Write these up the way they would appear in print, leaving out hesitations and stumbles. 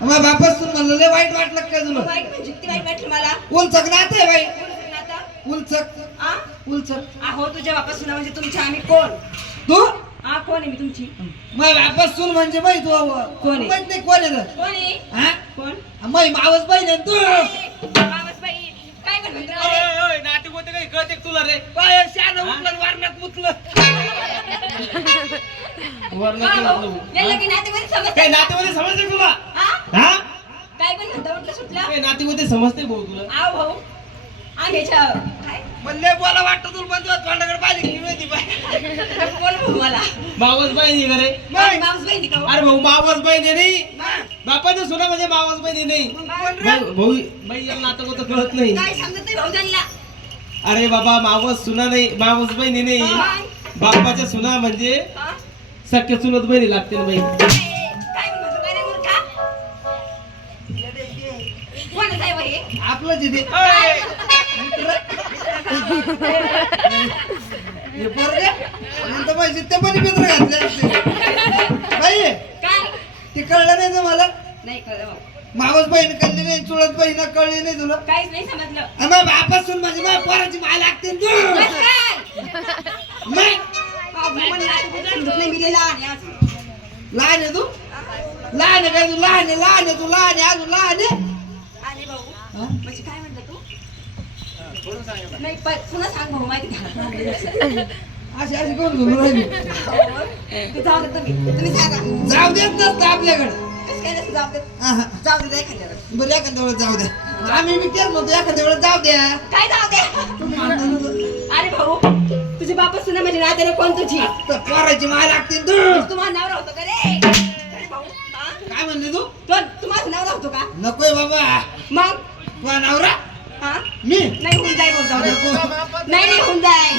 मग बापासून म्हणलं लय वाईट वाटलं काय तुला? वाईट म्हणजे किती वाईट वाटलं मला. उलचक नाते बाई. आता उलचक आ उलचक. अहो तुझ्या बापासून म्हणजे तुमच्या आम्ही कोण? तू हा कोण आहे मी तुमची? मग बापासून म्हणजे बाई तू कोण आहे? माहित नाही कोण आहे तर? कोण आहे? हा कोण? मग मावस बहीण आहे तू. मावसबाई काय म्हणतो? ओय नाटक होते काही कळते तुला रे? काय शान उठलं वारण्यात मुतलं. याला की नातेवाईक समजते काही नातेवाईक समजते तुला? हा? हा काय पण म्हणता उठलं सुटलं? काही नातेवाईक समजते भाऊ तुला? आव भाऊ आम्ही काय म्हणले बोला वाटतं तुला पण तुझ्या तोंडाकडे पाहिजे की माहिती बाई. कोण भाऊ मला? मावस बहिणी का रे? माझी मावसबाई का? अरे भाऊ मावस बहिणी नाही हा. बापाचं सुना म्हणजे मावस बहिणी नाही. कोण रे? भाऊ बाई याला नाटक होतं कळत नाही. काय समजत नाही भाऊ त्यांना? अरे बाबा मावस सुना नाही मावस बहिणी नाही. बापाच्या सुना म्हणजे हा? सख्या चुलत बहिणी लागते ना बाई. काय म्हणतो काय रे मूर्खा? कोण आहे बाई हे? आपलं जिथे हे पोरगे नंतर पाहिजे ते पण मित्र घातले असते. बाई काय? ते कळलं नाही तुम्हाला? नाही कळलं भाऊ. मावस बहीण कळली नाही चुलत बहीण कळली नाही तुला? काहीच नाही समजलं. मग बापासून माझी माझ्या पोराची माय लागते ना तू. बस काय? मग हा, भाऊ म्हणला आता कुठं समजत नाही मी लहान आहे अजून. लहान आहे तू? लहान आहे काय तू? लहान आहे लहान आहे तू लहान आहे अजून लहान आहे. आणि भाऊ हा? म्हणजे काय म्हणतो तू? नाही पुन्हा सांग भाऊ माहिती का? अशी अशी कोण बोलून राहिली? ते जाऊ दे तुम्ही सांगा. जाऊ देत नसतं आपल्याकडे. कसं काय नसतं जाऊ दे. आहा. जाऊ दे एखाद्यावर. बरं एखाद्या वेळेस जाऊ द्या. आम्ही बी केलं म्हणतो एखाद्या वेळेस जाऊ द्या. काय जाऊ दे? तुम्ही म्हणता ना तर. अरे भाऊ तुझे बापा सुना म्हणजे नात्याने कोण तुझी? तर पोराची माय लागते ना तू. तुम्हाला नवरा होतो का रे? अरे भाऊ हा? काय म्हणले तू? तुम्हाला नवरा होतो का? नकोय बाबा. मग तुझा नवरा हा मी नाही होऊन जाय भाऊ जाऊ दे. नको. नाही होऊन जाय.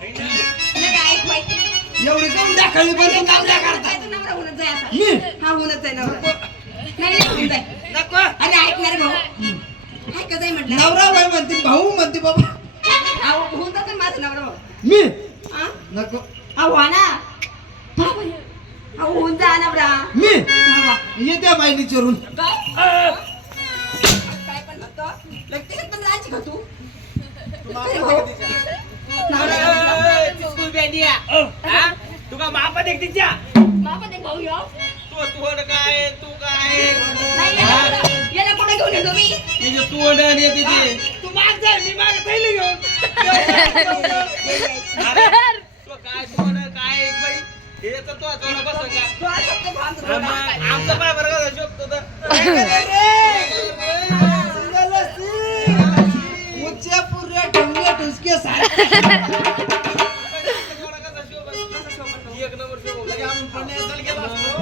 नाही ऐक बाई. एवढी करून दाखवली पण तू काम काय करता? काय तर नवरा होऊनच जाय आता. मी हा होऊनच जाय नवरा. नाही होऊन जाय. नको. अरे ऐक ना रे भाऊ. ऐक जाय म्हटलं. नवरा बाई म्हणते भाऊ म्हणते बाबा. अहो होऊन जातं माझं नवरा भाऊ. मी हा? नको. अहो हा ना. अहो होऊन जा नवरा. मी हा वा. येत्या बाईनी चरून. काय? काय पण म्हणतो? लगेच पण राहायची का तू? अरे भाऊ. नवरा. तुका मापा देख तिच्या बाबा ते भाऊ यो. तू काय तू काय नाही याला कुठे घेऊन येतो मी? तिचे तू ओढण येते ते. तू माग जाय मी माग थैली घेऊन. अरे, तू काय तू ओढण काय एक बाई हे तर तू आता बस का तू आज फक्त भांडतो थोडा. आमचं पाय बरं का शोधतो तर उच्च पुऱ्या ढंगे ठुसके सारे. एक नंबर शोभ लगे आपण पुण्यात गेलो असतो.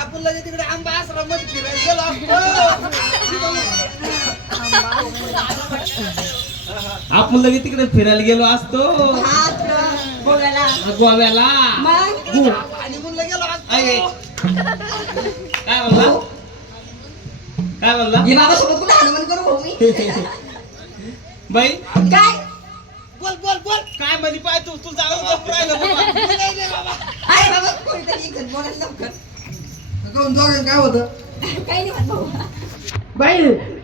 आपण लगे तिकडे आंबा आश्रमात फिरायला गेलो असतो. आपण लगे तिकडे फिरायला गेलो असतो हात बोलायला. गोव्याला. मग आणि म्हणलं गेलो आहे. असतो. काय म्हणला काय म्हणला हे बाबा सोबत कुठे हनुमान करू भाऊ मी? बाई काय? बोल बोल बोल. काय म्हणजे पाय तू तू जाऊन गप्प राहिलं बाबा. नाही रे बाबा. अरे बाबा कोणीतरी एक जण बोलायला लवकर. काहून दोघं काय होतं? काही नाही म्हणत भाऊ. बाई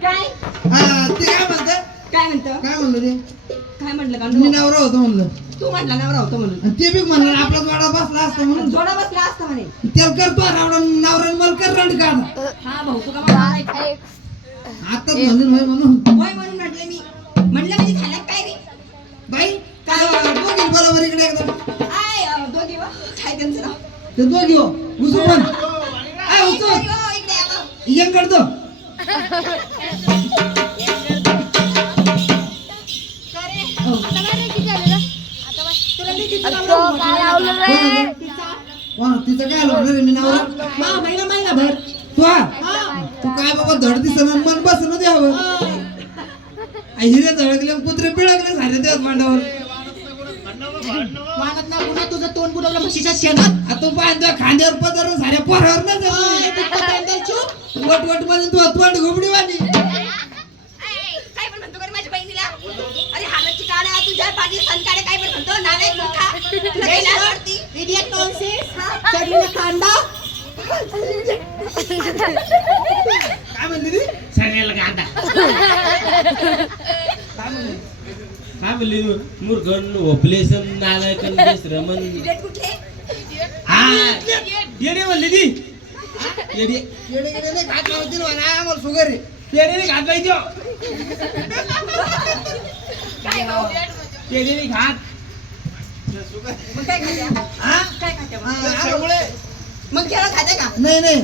काय? हा ते काय म्हणते? काय म्हणतो? काय म्हणलं ते? काय म्हटलं का? मी नवरा होतो म्हणलं. तू म्हटला नवरा होतो म्हणून. आणि ते बी म्हणलं आपला जोडा बसला असता म्हणून. जोडा बसला असता म्हणे. त्याला करतो रावडा नवरा मला कर रंड का हा भाऊ तुला मला आता म्हणून होय म्हणून. होय म्हणून म्हटले मी. म्हणलं म्हणजे झालं काय रे? बाई काय? दोघी बरोबर इकडे एकदम. आय दोघी वा. काय त्यांचं नाव? ते दोघी हो उचू पण उचल इकडे या बा. यंग करतो. तुला मी तिचं नाव म्हटलं. तिचं काय लागलं रे मी नवरा. हा महिनाभर. तू काय बाबा धड दिसना मन बसणं द्यावं. हिरे झळकले कुत्रे पिळकले झाले त्या मांडावर. वाहनात ना पुन्हा तुझं तोंड बुडवलं म्हशीच्या शेणात. तू पाहतो खांद्यावर पदर झाल्या पोरावर ना वट वट मध्ये तू तोंड घुमडी वाणी. काय पण म्हणतो का रे माझ्या बहिणीला? अरे हाडाची काढा तुझ्या पाठी संकाडे काय पण म्हणतो नावे मोठा. तुला काय लाज वाटती? Idiot nonsense. चढलेला कांदा. काय म्हणली ती? सगळ्याला गादा काय म्हणली? काय म्हणली तू? मुरगन ओपलेसन नालायकन बेसरमन Idiot कुठे? हा येडे म्हणली ती येडे येडे गेडे नाही घात लावतील म्हणा आम्हाला शुगर आहे. येडे घात पाहिजे येडे घात मग काय खात्या? हा? काय खात्या मग? हा, शेंगुळे. मग केळं खात्या का? नाही नाही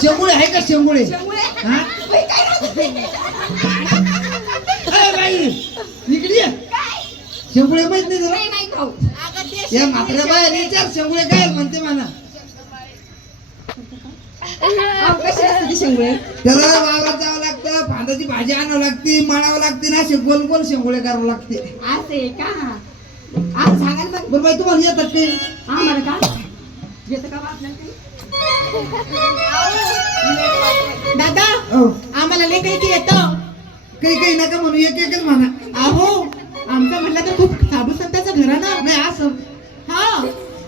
शेंगुळे आहे का शेंगुळे? शेंगुळे? हा? बाई, काय खाते? अरे बाई इकडे ये. शेंगुळे माहित नाही तुला? नाही, नाही खाऊ. या म्हाताऱ्या बाया विचार शेंगुळे काय म्हणते म्हणा. अहो, कशी असते ती शेंगुळे? त्याला वावरात जावं लागतं, फांदाची भाजी आणावं लागते, माळावं लागते ना, असे गोल गोल शेंगुळे करावं लागते. असं आहे का? आज सांगा ना मग. बरं बाई तुम्हाला येतात ते? आम्हाला का? येतं का बा आपल्याला काही? दादा हो आम्हाला लय काही येतं. काही काही नका म्हणू एक एकच म्हणा. अहो आमचं म्हणलं तर खूप साधू संतांचं घराणं. नाही असं हा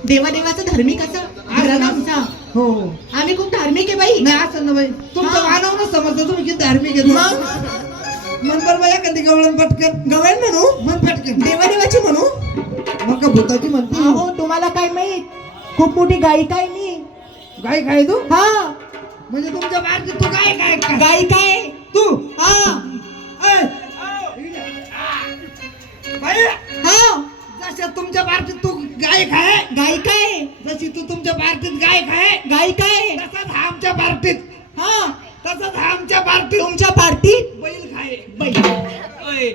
देवादेवाचं धार्मिक असं घराणं आमचं. हो हो आम्ही खूप धार्मिक आहे बाई. नाही असं ना बाई तुमचं हा. मानवूनच समजतं तुम्ही किती धार्मिक आहे. मन बरं बाई एखादी गवळण पटकन. गवळण म्हणू? मन पटकन. देवादेवाची म्हणू? मग का भूताची म्हणते. अहो तुम्हाला काय माहित, खूप मोठी गायिका आहे मी. गाय काय तू? हा म्हणजे तुमच्या बारची तू गाय काय का? गायिका आहे तू हा. ऐ, बाई हा जशा तुमच्या पार्टीत तू गायक आहे, गायिका आहे. जशी तू तुमच्या पार्टीत गायक आहे, गायिका आहे. तसाच हा आमच्या पार्टीत, हा तसाच हा आमच्या पार्टीत तुमच्या पार्टीत बैल खाय. बाई ओय